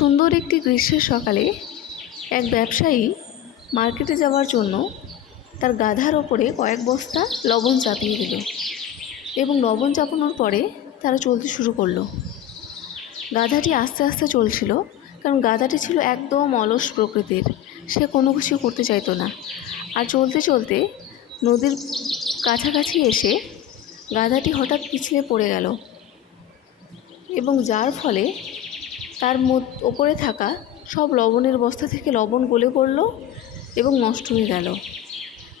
সুন্দর একটি গ্রীষ্মের সকালে এক ব্যবসায়ী মার্কেটে যাওয়ার জন্য তার গাধার ওপরে কয়েক বস্তা লবণ চাপিয়ে দিল এবং লবণ চাপানোর পরে তারা চলতে শুরু করলো। গাধাটি আস্তে আস্তে চলছিল, কারণ গাধাটি ছিল একদম অলস প্রকৃতির। সে কোনো কিছু করতে চাইতো না। আর চলতে চলতে নদীর কাছাকাছি এসে গাধাটি হঠাৎ পিছলে পড়ে গেল এবং যার ফলে তার ওপরে থাকা সব লবণের বস্তা থেকে লবণ গলে পড়ল এবং নষ্ট হয়ে গেল।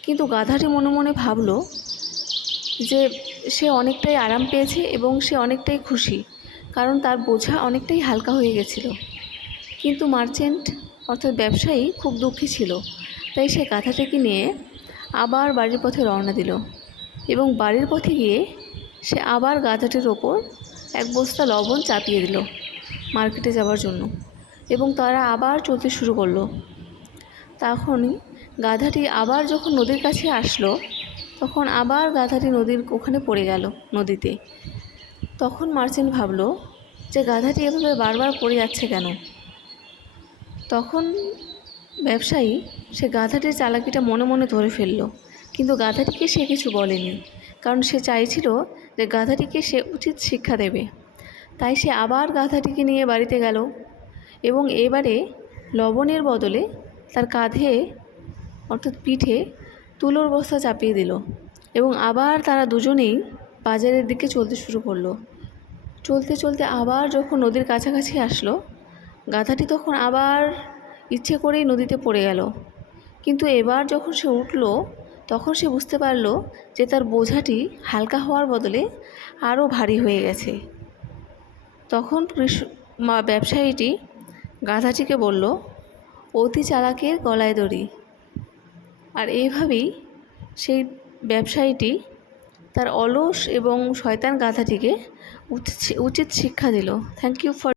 কিন্তু গাধাটি মনে মনে ভাবল যে সে অনেকটাই আরাম পেয়েছে এবং সে অনেকটাই খুশি, কারণ তার বোঝা অনেকটাই হালকা হয়ে গেছিল। কিন্তু মার্চেন্ট অর্থাৎ ব্যবসায়ী খুব দুঃখী ছিল, তাই সে গাধাটিকে নিয়ে আবার বাড়ির পথে রওনা দিল এবং বাড়ির পথে গিয়ে সে আবার গাধাটির ওপর এক বস্তা লবণ চাপিয়ে দিল মার্কেটে যাওয়ার জন্য এবং তারা আবার চলতে শুরু করলো। তখনই গাধাটি আবার যখন নদীর কাছে আসলো, তখন আবার গাধাটি নদীর ওখানে পড়ে গেল নদীতে। তখন মার্চেন্ট ভাবলো যে গাধাটি এভাবে বারবার পড়ে যাচ্ছে কেন। তখন ব্যবসায়ী সে গাধাটির চালাকিটা মনে মনে ধরে ফেললো, কিন্তু গাধাটিকে সে কিছু বলেনি, কারণ সে চাইছিল যে গাধাটিকে সে উচিত শিক্ষা দেবে। তাই সে আবার গাধাটিকে নিয়ে বাড়িতে গেল এবং এবারে লবণের বদলে তার কাঁধে অর্থাৎ পিঠে তুলোর বস্তা চাপিয়ে দিল এবং আবার তারা দুজনেই বাজারের দিকে চলতে শুরু করলো। চলতে চলতে আবার যখন নদীর কাছাকাছি আসলো, গাধাটি তখন আবার ইচ্ছে করেই নদীতে পড়ে গেল। কিন্তু এবার যখন সে উঠল, তখন সে বুঝতে পারল যে তার বোঝাটি হালকা হওয়ার বদলে আরও ভারী হয়ে গেছে। তখন ব্যবসায়ীটি গাধাটিকে বলল, অতি চালাকের গলায় দড়ি। আর এইভাবেই সেই ব্যবসায়ীটি তার অলস এবং শয়তান গাধাটিকে উচিত শিক্ষা দিল। Thank you for